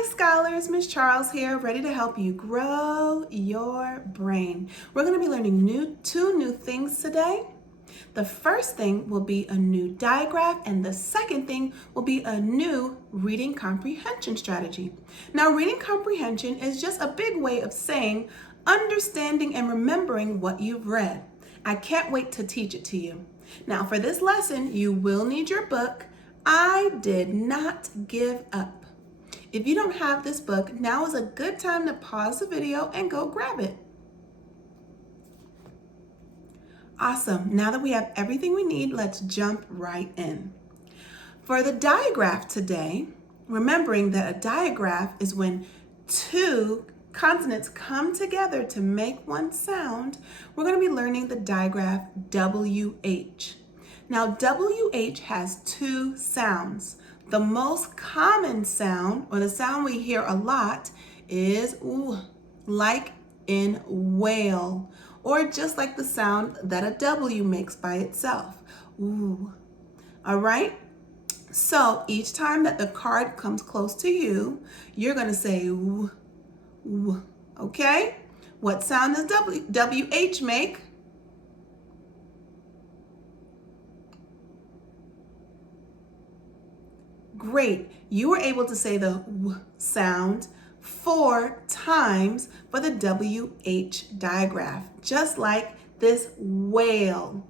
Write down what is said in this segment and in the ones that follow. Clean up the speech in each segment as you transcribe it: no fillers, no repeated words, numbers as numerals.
Hi scholars, Miss Charles here, ready to help you grow your brain. We're going to be learning two new things today. The first thing will be a new digraph, and the second thing will be a new reading comprehension strategy. Now, reading comprehension is just a big way of saying understanding and remembering what you've read. I can't wait to teach it to you. Now, for this lesson, you will need your book, I Did Not Give Up. If you don't have this book, now is a good time to pause the video and go grab it. Awesome. Now that we have everything we need, let's jump right in. For the digraph today, remembering that a digraph is when two consonants come together to make one sound, we're going to be learning the digraph WH. Now, WH has two sounds. The most common sound, or the sound we hear a lot, is ooh, like in whale, or just like the sound that a W makes by itself. Ooh. All right? So each time that the card comes close to you, you're going to say ooh, ooh. Okay? What sound does WH make? Great. You were able to say the W sound 4 times for the WH digraph, just like this whale.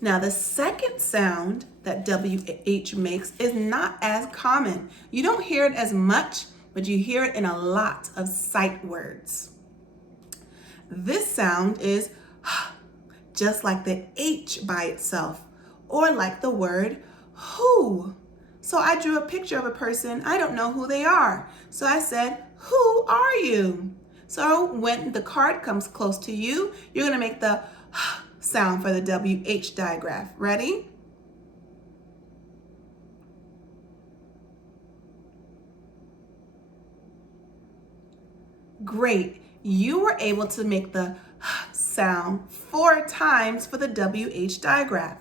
Now, the second sound that WH makes is not as common. You don't hear it as much, but you hear it in a lot of sight words. This sound is just like the H by itself, or like the word who. So I drew a picture of a person. I don't know who they are. So I said, who are you? So when the card comes close to you, you're going to make the sound for the WH digraph. Ready? Great. You were able to make the sound 4 times for the WH digraph.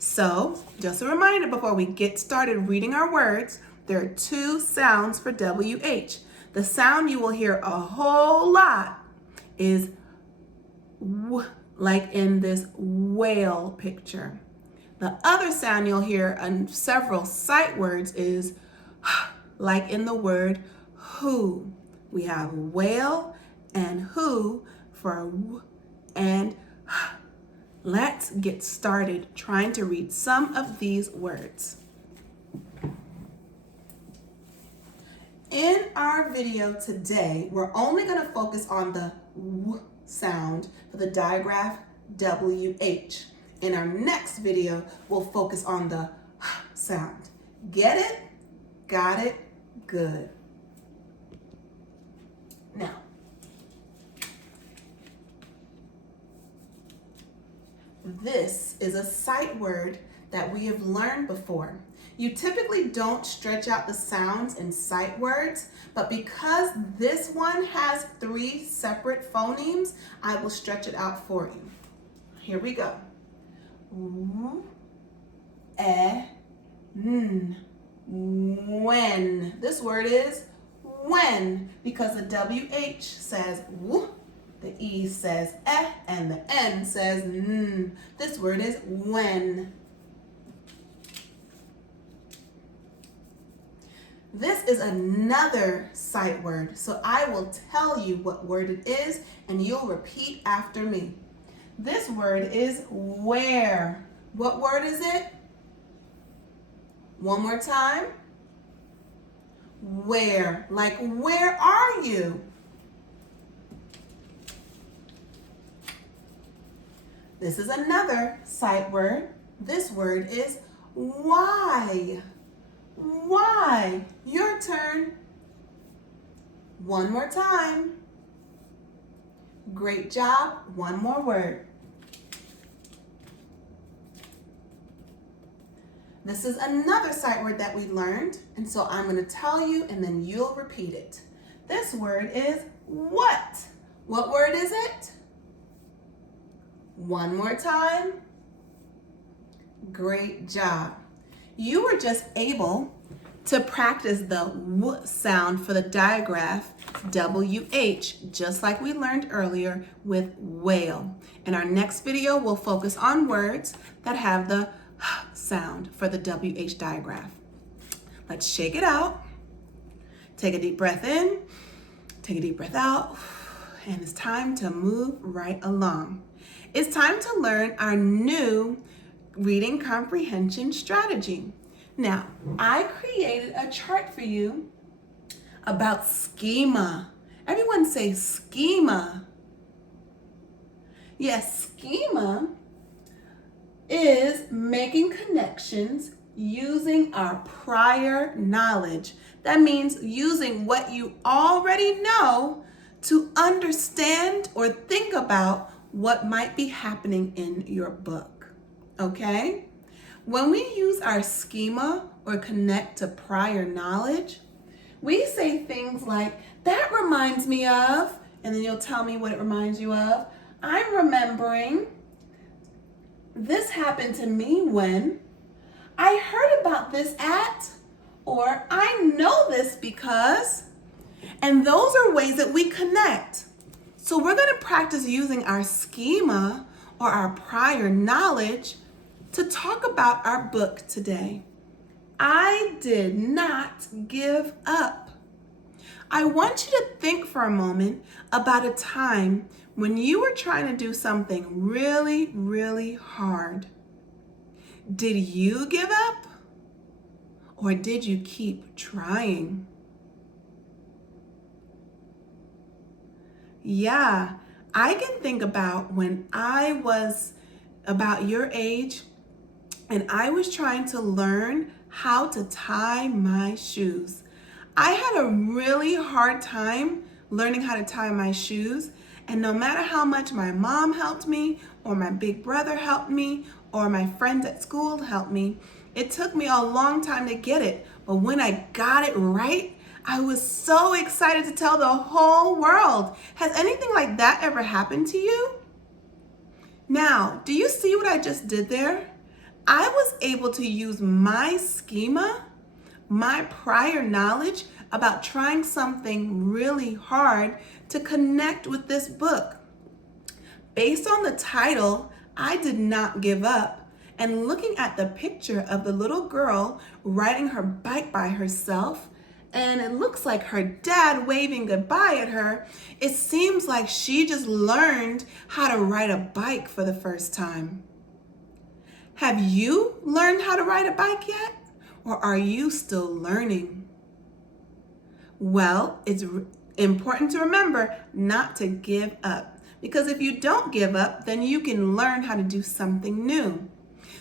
So, just a reminder before we get started reading our words, there are 2 sounds for WH. The sound you will hear a whole lot is W, like in this whale picture. The other sound you'll hear on several sight words is like in the word who. We have whale and who for W and Let's get started trying to read some of these words. In our video today, we're only going to focus on the W sound for the digraph WH. In our next video, we'll focus on the H sound. Get it? Got it? Good. Now, this is a sight word that we have learned before. You typically don't stretch out the sounds in sight words, but because this one has 3 separate phonemes, I will stretch it out for you. Here we go. W, e, n, when. This word is when, because the WH says w, the E says eh, and the N says n. This word is when. This is another sight word, so I will tell you what word it is, and you'll repeat after me. This word is where. What word is it? One more time. Where. Like, where are you? This is another sight word. This word is why. Why? Your turn. One more time. Great job. One more word. This is another sight word that we learned, and so I'm going to tell you and then you'll repeat it. This word is what. What word is it? One more time. Great job. You were just able to practice the W sound for the digraph, WH, just like we learned earlier with whale. In our next video, we'll focus on words that have the H sound for the WH digraph. Let's shake it out. Take a deep breath in, take a deep breath out, and it's time to move right along. It's time to learn our new reading comprehension strategy. Now, I created a chart for you about schema. Everyone say schema. Yes, schema is making connections using our prior knowledge. That means using what you already know to understand or think about what might be happening in your book. Okay? When we use our schema or connect to prior knowledge, we say things like, that reminds me of, and then you'll tell me what it reminds you of. I'm remembering this happened to me when I heard about this at, or I know this because, and those are ways that we connect. So we're going to practice using our schema or our prior knowledge to talk about our book today. I did not give up. I want you to think for a moment about a time when you were trying to do something really, really hard. Did you give up? Or did you keep trying? Yeah, I can think about when I was about your age and I was trying to learn how to tie my shoes. I had a really hard time learning how to tie my shoes, and no matter how much my mom helped me, or my big brother helped me, or my friends at school helped me, it took me a long time to get it. But when I got it right, I was so excited to tell the whole world. Has anything like that ever happened to you? Now, do you see what I just did there? I was able to use my schema, my prior knowledge about trying something really hard to connect with this book. Based on the title, I did not give up, and looking at the picture of the little girl riding her bike by herself, and it looks like her dad waving goodbye at her, it seems like she just learned how to ride a bike for the first time. Have you learned how to ride a bike yet? Or are you still learning? Well, it's important to remember not to give up, because if you don't give up, then you can learn how to do something new.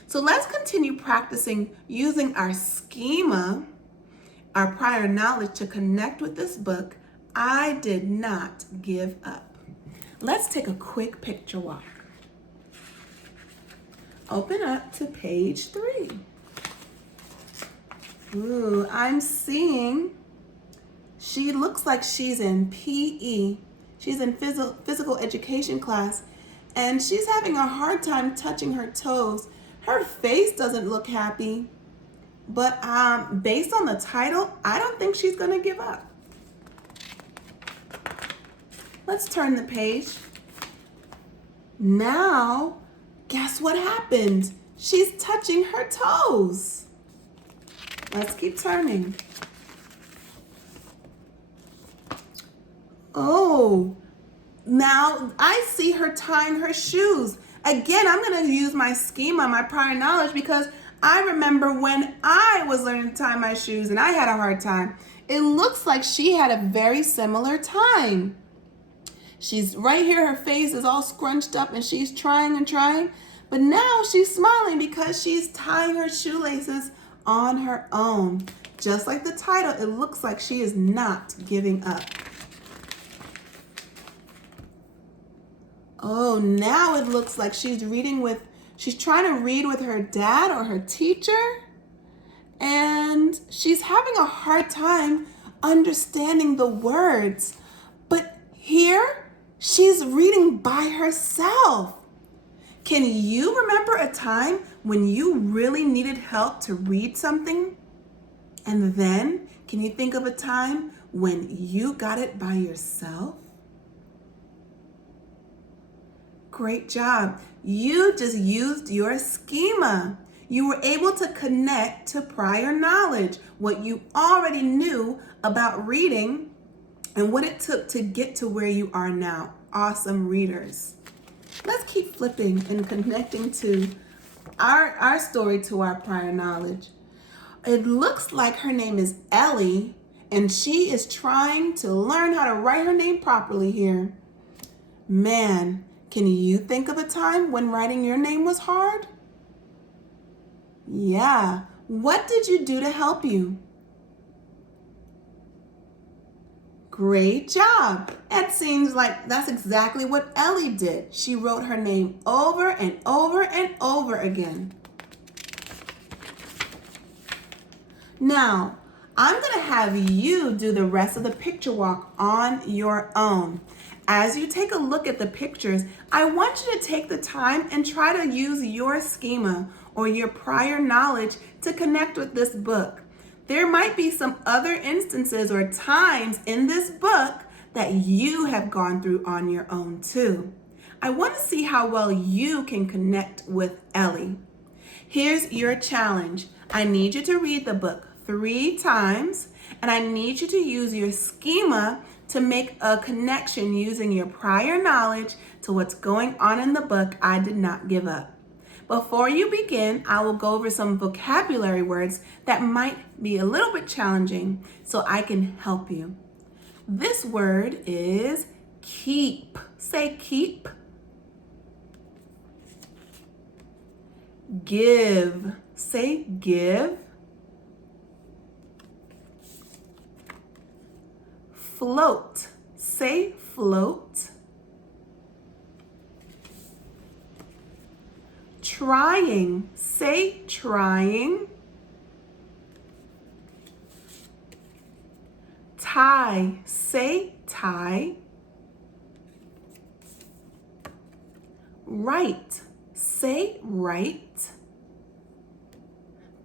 So let's continue practicing using our schema, our prior knowledge to connect with this book, I Did Not Give Up. Let's take a quick picture walk. Open up to page 3. Ooh, I'm seeing, she looks like she's in PE. She's in physical education class, and she's having a hard time touching her toes. Her face doesn't look happy, but based on the title, I don't think she's gonna give up. Let's turn the page. Now, guess what happened? She's touching her toes. Let's keep turning. Oh, now I see her tying her shoes. Again, I'm going to use my schema, my prior knowledge, because I remember when I was learning to tie my shoes and I had a hard time. It looks like she had a very similar time. She's right here, her face is all scrunched up and she's trying and trying, but now she's smiling because she's tying her shoelaces on her own. Just like the title, it looks like she is not giving up. Oh, now it looks like she's trying to read with her dad or her teacher, and she's having a hard time understanding the words. But here, she's reading by herself. Can you remember a time when you really needed help to read something And then, can you think of a time when you got it by yourself? Great job. You just used your schema. You were able to connect to prior knowledge, what you already knew about reading and what it took to get to where you are now. Awesome readers. Let's keep flipping and connecting to our story to our prior knowledge. It looks like her name is Ellie, and she is trying to learn how to write her name properly here. Man, can you think of a time when writing your name was hard? Yeah. What did you do to help you? Great job. It seems like that's exactly what Ellie did. She wrote her name over and over and over again. Now, I'm going to have you do the rest of the picture walk on your own. As you take a look at the pictures, I want you to take the time and try to use your schema or your prior knowledge to connect with this book. There might be some other instances or times in this book that you have gone through on your own too. I want to see how well you can connect with Ellie. Here's your challenge. I need you to read the book 3 times, and I need you to use your schema to make a connection using your prior knowledge to what's going on in the book, I Did Not Give Up. Before you begin, I will go over some vocabulary words that might be a little bit challenging so I can help you. This word is keep. Say keep. Give. Say give. Float. Say float. Trying. Say trying. Tie. Say tie. Write. Say write.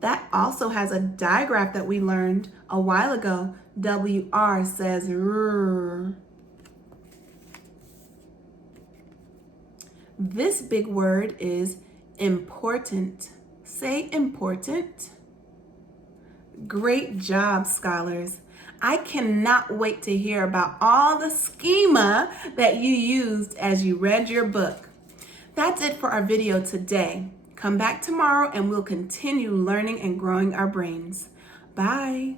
That also has a digraph that we learned a while ago. WR says R. This big word is important. Say important. Great job, scholars. I cannot wait to hear about all the schema that you used as you read your book. That's it for our video today. Come back tomorrow and we'll continue learning and growing our brains. Bye.